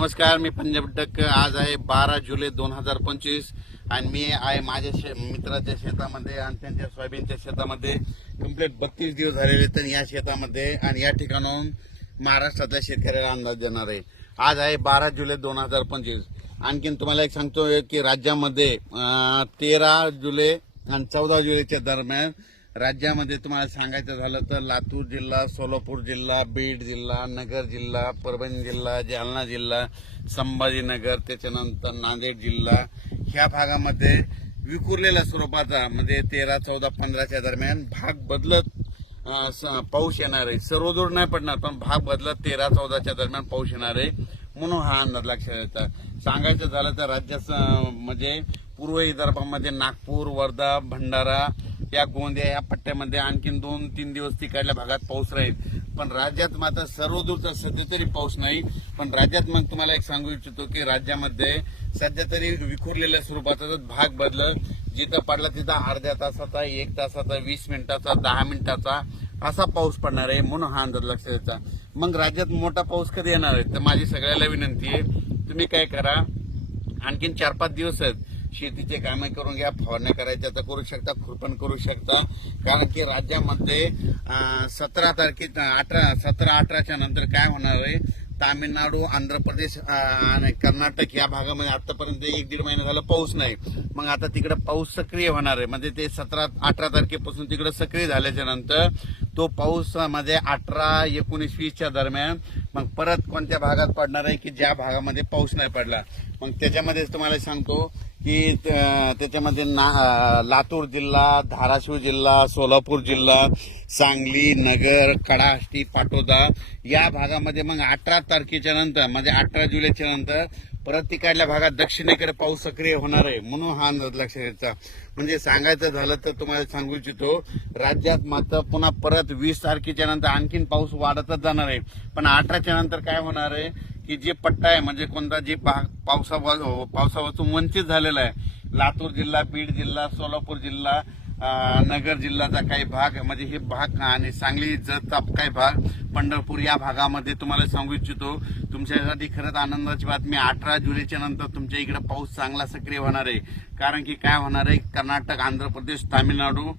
नमस्कार मी पंजाब डक्क आज आहे बारा जुलै दोन हजार पंचवीस आणि मी आहे माझ्या शे मित्राच्या शेतामध्ये आणि त्यांच्या सोयाबीनच्या शेतामध्ये. कंप्लीट बत्तीस दिवस झालेले तर या शेतामध्ये आणि या ठिकाणाहून महाराष्ट्रातल्या शेतकऱ्याला अंदाज देणार आहे. आज आहे बारा जुलै दोन हजार पंचवीस. आणखीन तुम्हाला एक सांगतो की राज्यामध्ये तेरा जुलै आणि चौदा जुलैच्या दरम्यान राज्यामध्ये तुम्हाला सांगायचं झालं तर लातूर जिल्हा सोलापूर जिल्हा बीड जिल्हा नगर जिल्हा परभणी जिल्हा जालना जिल्हा संभाजीनगर त्याच्यानंतर नांदेड जिल्हा. ह्या भागामध्ये विखुरलेल्या स्वरूपाचा म्हणजे तेरा चौदा पंधराच्या दरम्यान भाग बदलत स- पाऊस येणार आहे. सर्वदूर नाही पडणार पण भाग बदलत तेरा चौदाच्या दरम्यान पाऊस येणार आहे म्हणून हा अंदाज लक्षात येतात सांगायचं झालं तर राज्याचं म्हणजे पूर्व विदर्भामध्ये नागपूर वर्धा भंडारा या गोंदिया या पट्ट्यामध्ये आणखीन दोन तीन दिवस तिकडल्या भागात पाऊस राहील. पण राज्यात मात्र सर्वदूरचा सध्या तरी पाऊस नाही. पण राज्यात मग तुम्हाला एक सांगू इच्छितो की राज्यामध्ये सध्या तरी विखुरलेल्या स्वरूपाचा भाग बदलत जिथं पडला तिथं अर्ध्या तासाचा एक तासाचा वीस मिनिटाचा दहा मिनिटाचा असा पाऊस पडणार आहे म्हणून हा अंदाज लक्षात द्यायचा मग राज्यात मोठा पाऊस कधी येणार आहे? तर माझी सगळ्याला विनंती आहे तुम्ही काय करा आणखीन चार पाच दिवस आहेत. शेतीचे कामे करून घ्या फवारण्या करायच्या तर करू शकता खुरपण करू शकता. कारण की राज्यामध्ये सतरा तारखे अठरा सतरा अठराच्या नंतर काय होणार आहे? तामिळनाडू आंध्र प्रदेश आणि कर्नाटक या भागामध्ये आतापर्यंत एक दीड महिना झाला पाऊस नाही. मग आता तिकडे पाऊस सक्रिय होणार आहे. म्हणजे ते सतरा अठरा तारखेपासून तिकडे सक्रिय झाल्याच्यानंतर तो पाऊस म्हणजे अठरा एकोणीस वीसच्या दरम्यान मग परत कोणत्या भागात पडणार आहे की ज्या भागामध्ये पाऊस नाही पडला? मग त्याच्यामध्ये तुम्हाला सांगतो की त्याच्यामध्ये ना लातूर जिल्हा धाराशिव जिल्हा सोलापूर जिल्हा सांगली नगर कडाष्टी पाटोदा या भागामध्ये मग अठरा तारखेच्या नंतर म्हणजे अठरा जुलैच्या नंतर परत तिकडल्या भागात दक्षिणेकडे पाऊस सक्रिय होणार आहे म्हणून हा अंदाज लक्षात घ्यायचा म्हणजे सांगायचं झालं तर तुम्हाला सांगू इच्छितो राज्यात मात्र पुन्हा परत वीस तारखेच्या नंतर आणखीन पाऊस वाढतच जाणार आहे. पण अठराच्या नंतर काय होणार आहे की जे पट्टा आहे म्हणजे कोणता जे भाग पावसापासून वंचित झालेला आहे लातूर जिल्हा बीड जिल्हा सोलापूर जिल्हा नगर जिल्ह्याचा काही भाग म्हणजे हे भाग आणि सांगली जतचा काही भाग पंढरपूर या भागामध्ये तुम्हाला सांगू इच्छितो. तुमच्यासाठी खरंच आनंदाची बातमी अठरा जुलैच्या नंतर तुमच्या इकडे पाऊस चांगला सक्रिय होणार आहे. कारण की काय होणार आहे? कर्नाटक आंध्र प्रदेश तामिळनाडू